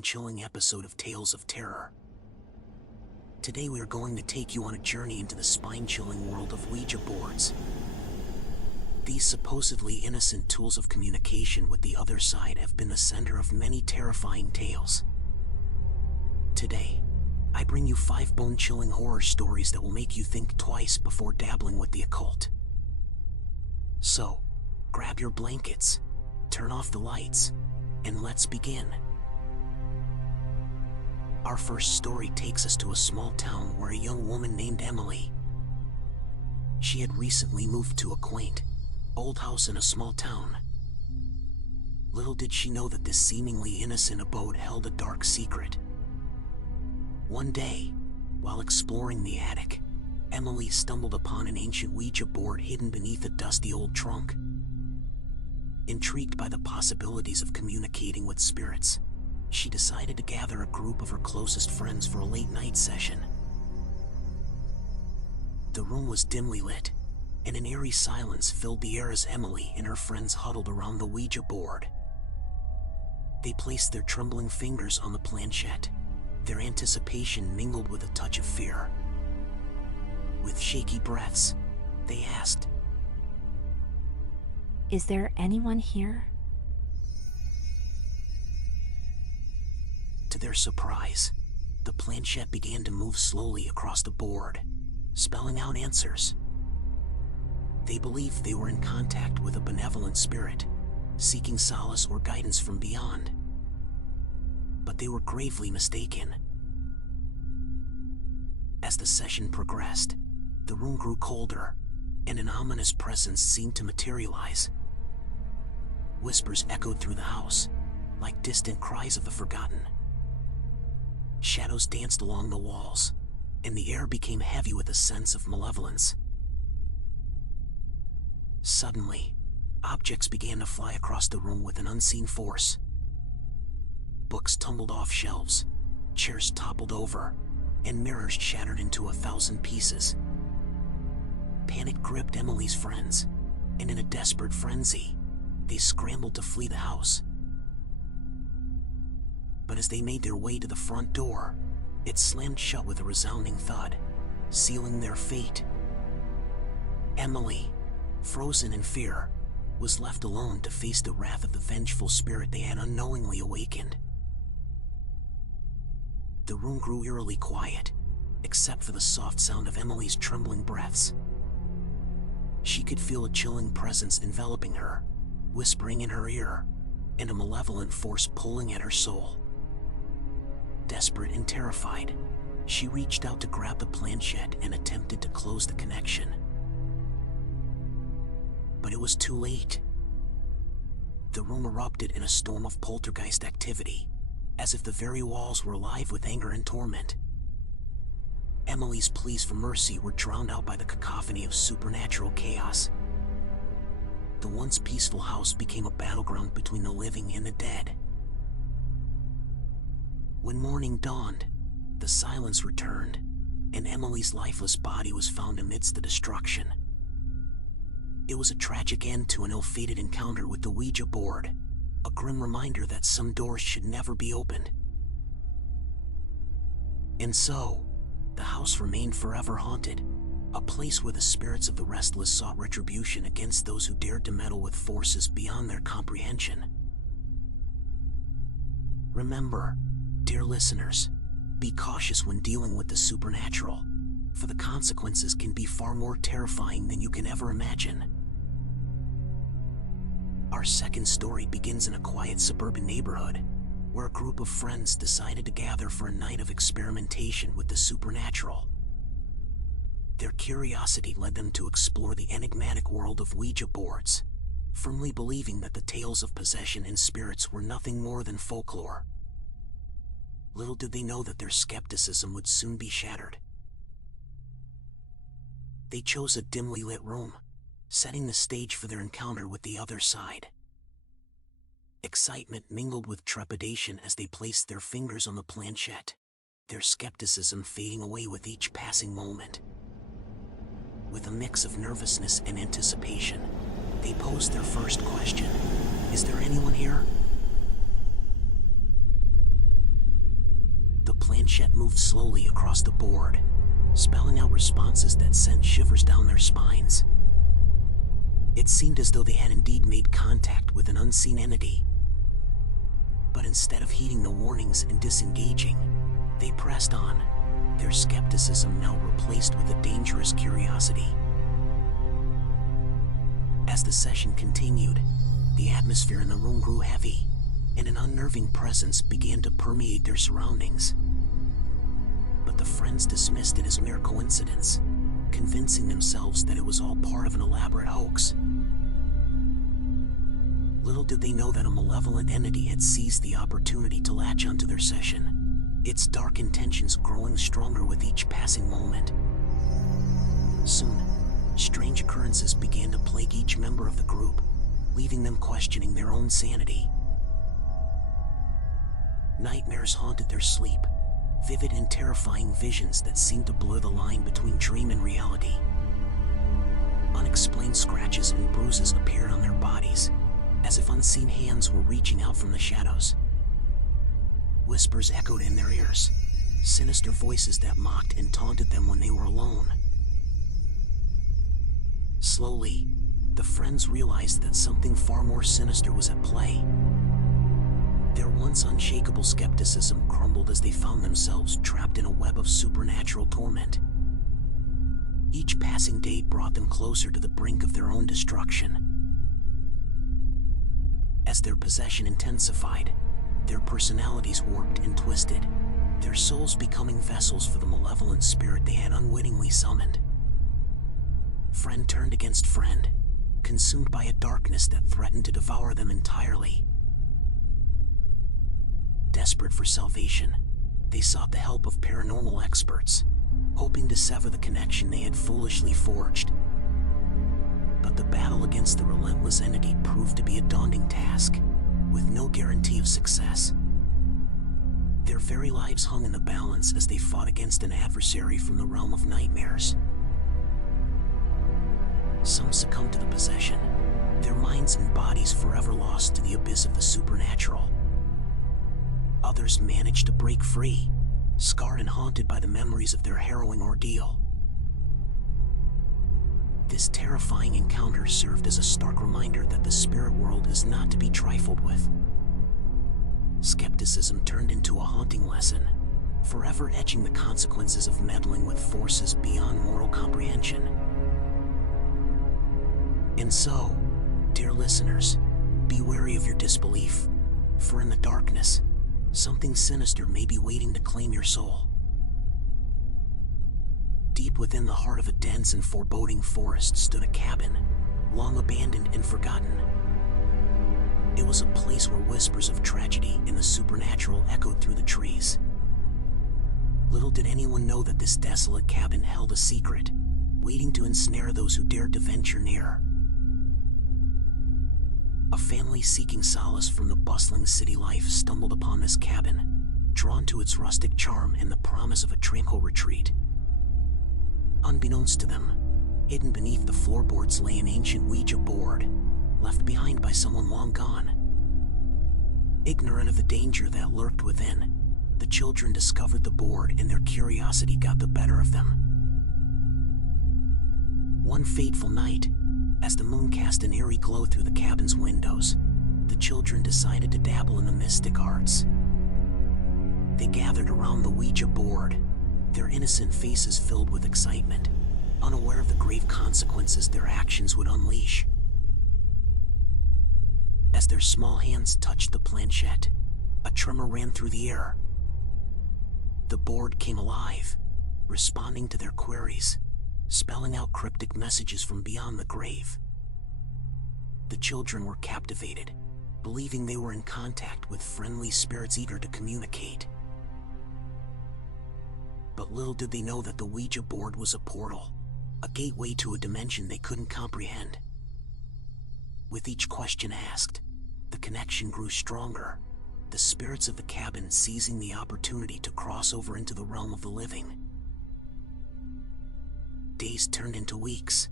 bone-chilling episode of Tales of Terror. Today we are going to take you on a journey into the spine-chilling world of Ouija boards. These supposedly innocent tools of communication with the other side have been the center of many terrifying tales. Today, I bring you 5 bone-chilling horror stories that will make you think twice before dabbling with the occult. So, grab your blankets, turn off the lights, and let's begin. Our first story takes us to a small town where a young woman named Emily. She had recently moved to a quaint, old house in a small town. Little did she know that this seemingly innocent abode held a dark secret. One day, while exploring the attic, Emily stumbled upon an ancient Ouija board hidden beneath a dusty old trunk. Intrigued by the possibilities of communicating with spirits, she decided to gather a group of her closest friends for a late-night session. The room was dimly lit, and an eerie silence filled the air as Emily and her friends huddled around the Ouija board. They placed their trembling fingers on the planchette, their anticipation mingled with a touch of fear. With shaky breaths, they asked, "Is there anyone here?" To their surprise, the planchette began to move slowly across the board, spelling out answers. They believed they were in contact with a benevolent spirit, seeking solace or guidance from beyond. But they were gravely mistaken. As the session progressed, the room grew colder, and an ominous presence seemed to materialize. Whispers echoed through the house, like distant cries of the forgotten. Shadows danced along the walls, and the air became heavy with a sense of malevolence. Suddenly, objects began to fly across the room with an unseen force. Books tumbled off shelves, chairs toppled over, and mirrors shattered into 1,000 pieces. Panic gripped Emily's friends, and in a desperate frenzy, they scrambled to flee the house. But as they made their way to the front door, it slammed shut with a resounding thud, sealing their fate. Emily, frozen in fear, was left alone to face the wrath of the vengeful spirit they had unknowingly awakened. The room grew eerily quiet, except for the soft sound of Emily's trembling breaths. She could feel a chilling presence enveloping her, whispering in her ear, and a malevolent force pulling at her soul. Desperate and terrified, she reached out to grab the planchette and attempted to close the connection. But it was too late. The room erupted in a storm of poltergeist activity, as if the very walls were alive with anger and torment. Emily's pleas for mercy were drowned out by the cacophony of supernatural chaos. The once peaceful house became a battleground between the living and the dead. When morning dawned, the silence returned, and Emily's lifeless body was found amidst the destruction. It was a tragic end to an ill-fated encounter with the Ouija board, a grim reminder that some doors should never be opened. And so, the house remained forever haunted, a place where the spirits of the restless sought retribution against those who dared to meddle with forces beyond their comprehension. Remember, dear listeners, be cautious when dealing with the supernatural, for the consequences can be far more terrifying than you can ever imagine. Our second story begins in a quiet suburban neighborhood, where a group of friends decided to gather for a night of experimentation with the supernatural. Their curiosity led them to explore the enigmatic world of Ouija boards, firmly believing that the tales of possession and spirits were nothing more than folklore. Little did they know that their skepticism would soon be shattered. They chose a dimly lit room, setting the stage for their encounter with the other side. Excitement mingled with trepidation as they placed their fingers on the planchette, their skepticism fading away with each passing moment. With a mix of nervousness and anticipation, they posed their first question: "Is there anyone here?" planchette moved slowly across the board, spelling out responses that sent shivers down their spines. It seemed as though they had indeed made contact with an unseen entity. But instead of heeding the warnings and disengaging, they pressed on, their skepticism now replaced with a dangerous curiosity. As the session continued, the atmosphere in the room grew heavy, and an unnerving presence began to permeate their surroundings. But the friends dismissed it as mere coincidence, convincing themselves that it was all part of an elaborate hoax. Little did they know that a malevolent entity had seized the opportunity to latch onto their session, its dark intentions growing stronger with each passing moment. Soon, strange occurrences began to plague each member of the group, leaving them questioning their own sanity. Nightmares haunted their sleep, vivid and terrifying visions that seemed to blur the line between dream and reality. Unexplained scratches and bruises appeared on their bodies, as if unseen hands were reaching out from the shadows. Whispers echoed in their ears, sinister voices that mocked and taunted them when they were alone. Slowly, the friends realized that something far more sinister was at play. Their once unshakable skepticism crumbled as they found themselves trapped in a web of supernatural torment. Each passing day brought them closer to the brink of their own destruction. As their possession intensified, their personalities warped and twisted, their souls becoming vessels for the malevolent spirit they had unwittingly summoned. Friend turned against friend, consumed by a darkness that threatened to devour them entirely. Desperate for salvation, they sought the help of paranormal experts, hoping to sever the connection they had foolishly forged. But the battle against the relentless entity proved to be a daunting task, with no guarantee of success. Their very lives hung in the balance as they fought against an adversary from the realm of nightmares. Some succumbed to the possession, their minds and bodies forever lost to the abyss of the supernatural. Others managed to break free, scarred and haunted by the memories of their harrowing ordeal. This terrifying encounter served as a stark reminder that the spirit world is not to be trifled with. Skepticism turned into a haunting lesson, forever etching the consequences of meddling with forces beyond moral comprehension. And so, dear listeners, be wary of your disbelief, for in the darkness, something sinister may be waiting to claim your soul. Deep within the heart of a dense and foreboding forest stood a cabin, long abandoned and forgotten. It was a place where whispers of tragedy and the supernatural echoed through the trees. Little did anyone know that this desolate cabin held a secret, waiting to ensnare those who dared to venture near. A family seeking solace from the bustling city life stumbled upon this cabin, drawn to its rustic charm and the promise of a tranquil retreat. Unbeknownst to them, hidden beneath the floorboards lay an ancient Ouija board, left behind by someone long gone. Ignorant of the danger that lurked within, the children discovered the board and their curiosity got the better of them. One fateful night, as the moon cast an eerie glow through the cabin's windows, the children decided to dabble in the mystic arts. They gathered around the Ouija board, their innocent faces filled with excitement, unaware of the grave consequences their actions would unleash. As their small hands touched the planchette, a tremor ran through the air. The board came alive, responding to their queries, spelling out cryptic messages from beyond the grave. The children were captivated, believing they were in contact with friendly spirits eager to communicate. But little did they know that the Ouija board was a portal, a gateway to a dimension they couldn't comprehend. With each question asked, the connection grew stronger, the spirits of the cabin seizing the opportunity to cross over into the realm of the living. Days turned into weeks,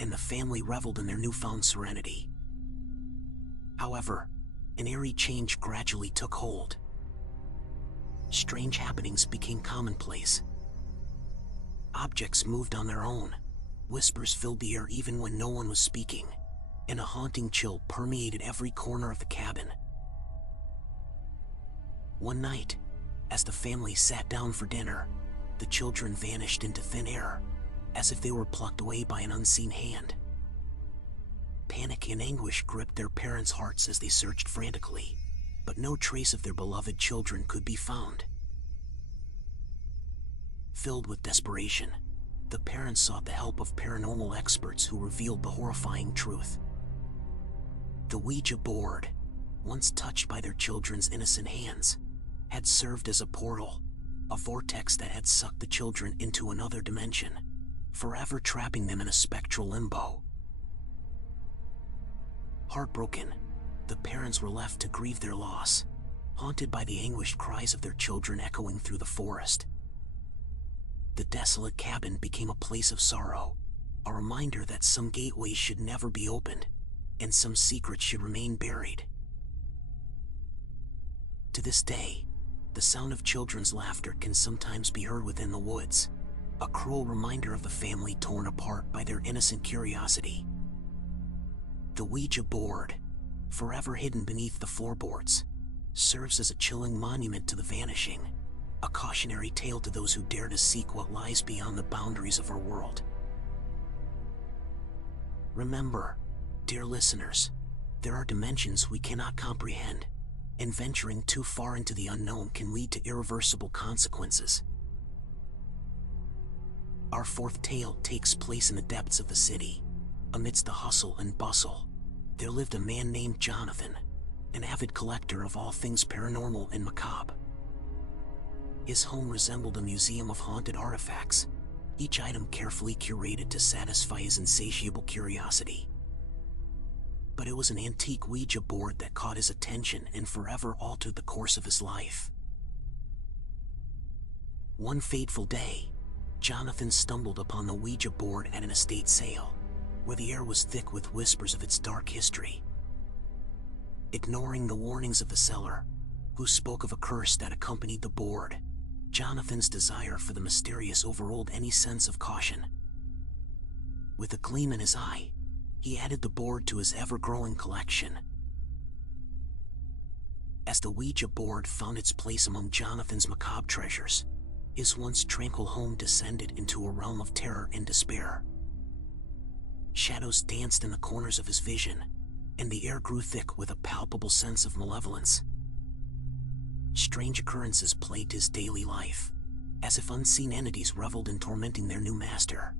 and the family reveled in their newfound serenity. However, an eerie change gradually took hold. Strange happenings became commonplace. Objects moved on their own. Whispers filled the air even when no one was speaking, and a haunting chill permeated every corner of the cabin. One night, as the family sat down for dinner, the children vanished into thin air, as if they were plucked away by an unseen hand. Panic and anguish gripped their parents' hearts as they searched frantically, but no trace of their beloved children could be found. Filled with desperation, the parents sought the help of paranormal experts who revealed the horrifying truth. The Ouija board, once touched by their children's innocent hands, had served as a portal, a vortex that had sucked the children into another dimension, forever trapping them in a spectral limbo. Heartbroken, the parents were left to grieve their loss, haunted by the anguished cries of their children echoing through the forest. The desolate cabin became a place of sorrow, a reminder that some gateways should never be opened, and some secrets should remain buried. To this day, the sound of children's laughter can sometimes be heard within the woods, a cruel reminder of the family torn apart by their innocent curiosity. The Ouija board, forever hidden beneath the floorboards, serves as a chilling monument to the vanishing, a cautionary tale to those who dare to seek what lies beyond the boundaries of our world. Remember, dear listeners, there are dimensions we cannot comprehend, and venturing too far into the unknown can lead to irreversible consequences. Our fourth tale takes place in the depths of the city. Amidst the hustle and bustle, there lived a man named Jonathan, an avid collector of all things paranormal and macabre. His home resembled a museum of haunted artifacts, each item carefully curated to satisfy his insatiable curiosity. But it was an antique Ouija board that caught his attention and forever altered the course of his life. One fateful day, Jonathan stumbled upon the Ouija board at an estate sale, where the air was thick with whispers of its dark history. Ignoring the warnings of the seller, who spoke of a curse that accompanied the board, Jonathan's desire for the mysterious overruled any sense of caution. With a gleam in his eye, he added the board to his ever-growing collection. As the Ouija board found its place among Jonathan's macabre treasures, his once tranquil home descended into a realm of terror and despair. Shadows danced in the corners of his vision, and the air grew thick with a palpable sense of malevolence. Strange occurrences plagued his daily life, as if unseen entities reveled in tormenting their new master.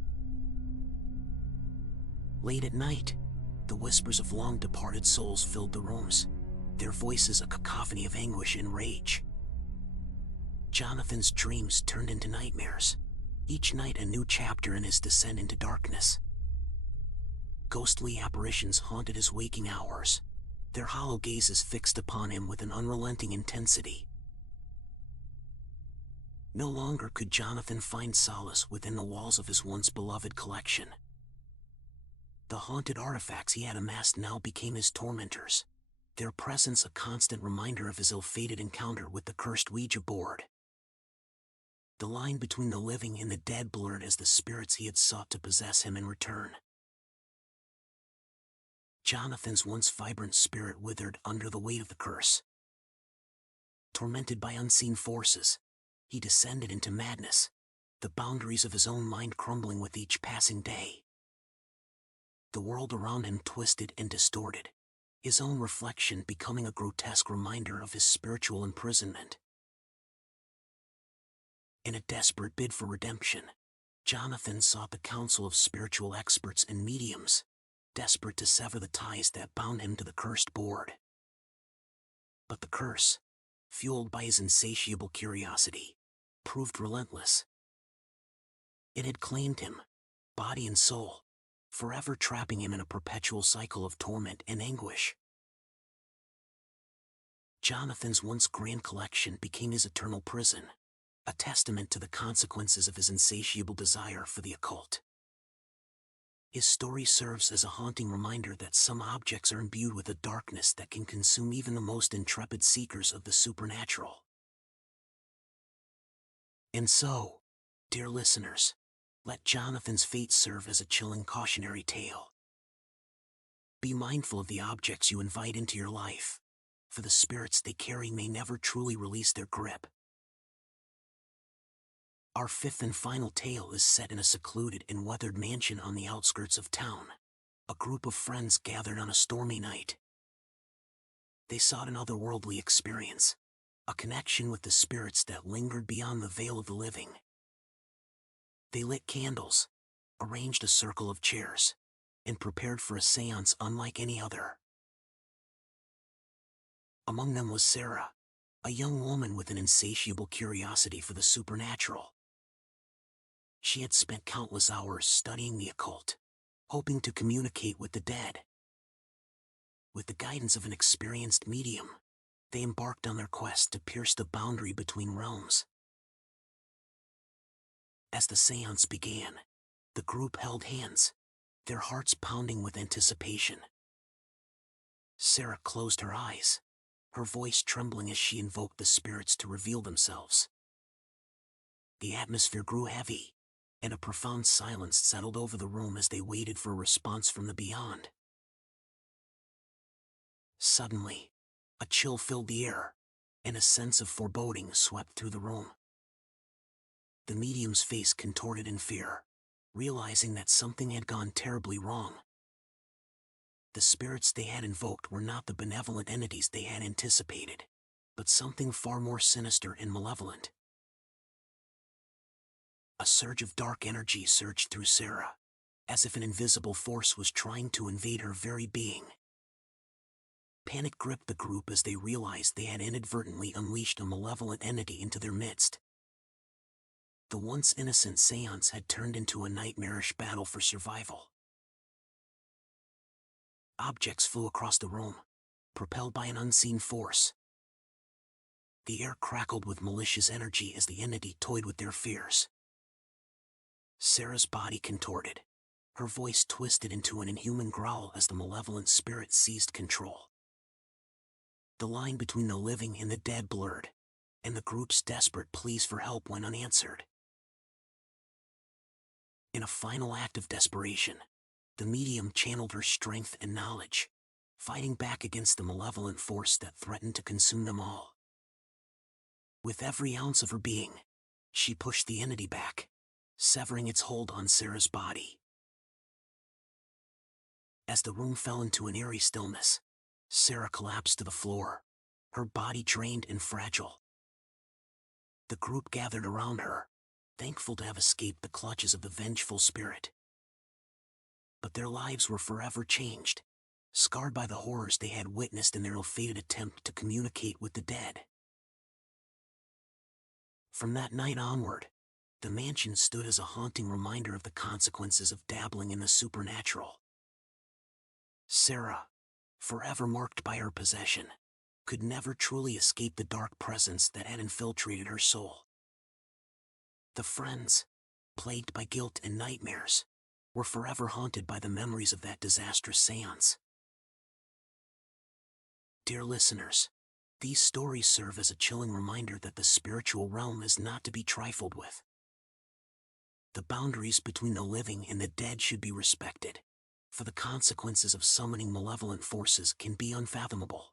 Late at night, the whispers of long-departed souls filled the rooms, their voices a cacophony of anguish and rage. Jonathan's dreams turned into nightmares, each night a new chapter in his descent into darkness. Ghostly apparitions haunted his waking hours, their hollow gazes fixed upon him with an unrelenting intensity. No longer could Jonathan find solace within the walls of his once beloved collection. The haunted artifacts he had amassed now became his tormentors, their presence a constant reminder of his ill-fated encounter with the cursed Ouija board. The line between the living and the dead blurred as the spirits he had sought to possess him in return. Jonathan's once vibrant spirit withered under the weight of the curse. Tormented by unseen forces, he descended into madness, the boundaries of his own mind crumbling with each passing day. The world around him twisted and distorted, his own reflection becoming a grotesque reminder of his spiritual imprisonment. In a desperate bid for redemption, Jonathan sought the counsel of spiritual experts and mediums, desperate to sever the ties that bound him to the cursed board. But the curse, fueled by his insatiable curiosity, proved relentless. It had claimed him, body and soul, forever trapping him in a perpetual cycle of torment and anguish. Jonathan's once grand collection became his eternal prison, a testament to the consequences of his insatiable desire for the occult. His story serves as a haunting reminder that some objects are imbued with a darkness that can consume even the most intrepid seekers of the supernatural. And so, dear listeners, let Jonathan's fate serve as a chilling cautionary tale. Be mindful of the objects you invite into your life, for the spirits they carry may never truly release their grip. Our fifth and final tale is set in a secluded and weathered mansion on the outskirts of town. A group of friends gathered on a stormy night. They sought an otherworldly experience, a connection with the spirits that lingered beyond the veil of the living. They lit candles, arranged a circle of chairs, and prepared for a seance unlike any other. Among them was Sarah, a young woman with an insatiable curiosity for the supernatural. She had spent countless hours studying the occult, hoping to communicate with the dead. With the guidance of an experienced medium, they embarked on their quest to pierce the boundary between realms. As the seance began, the group held hands, their hearts pounding with anticipation. Sarah closed her eyes, her voice trembling as she invoked the spirits to reveal themselves. The atmosphere grew heavy, and a profound silence settled over the room as they waited for a response from the beyond. Suddenly, a chill filled the air, and a sense of foreboding swept through the room. The medium's face contorted in fear, realizing that something had gone terribly wrong. The spirits they had invoked were not the benevolent entities they had anticipated, but something far more sinister and malevolent. A surge of dark energy surged through Sarah, as if an invisible force was trying to invade her very being. Panic gripped the group as they realized they had inadvertently unleashed a malevolent entity into their midst. The once innocent seance had turned into a nightmarish battle for survival. Objects flew across the room, propelled by an unseen force. The air crackled with malicious energy as the entity toyed with their fears. Sarah's body contorted, her voice twisted into an inhuman growl as the malevolent spirit seized control. The line between the living and the dead blurred, and the group's desperate pleas for help went unanswered. In a final act of desperation, the medium channeled her strength and knowledge, fighting back against the malevolent force that threatened to consume them all. With every ounce of her being, she pushed the entity back, severing its hold on Sarah's body. As the room fell into an eerie stillness, Sarah collapsed to the floor, her body drained and fragile. The group gathered around her, thankful to have escaped the clutches of the vengeful spirit. But their lives were forever changed, scarred by the horrors they had witnessed in their ill-fated attempt to communicate with the dead. From that night onward, the mansion stood as a haunting reminder of the consequences of dabbling in the supernatural. Sarah, forever marked by her possession, could never truly escape the dark presence that had infiltrated her soul. The friends, plagued by guilt and nightmares, were forever haunted by the memories of that disastrous seance. Dear listeners, these stories serve as a chilling reminder that the spiritual realm is not to be trifled with. The boundaries between the living and the dead should be respected, for the consequences of summoning malevolent forces can be unfathomable.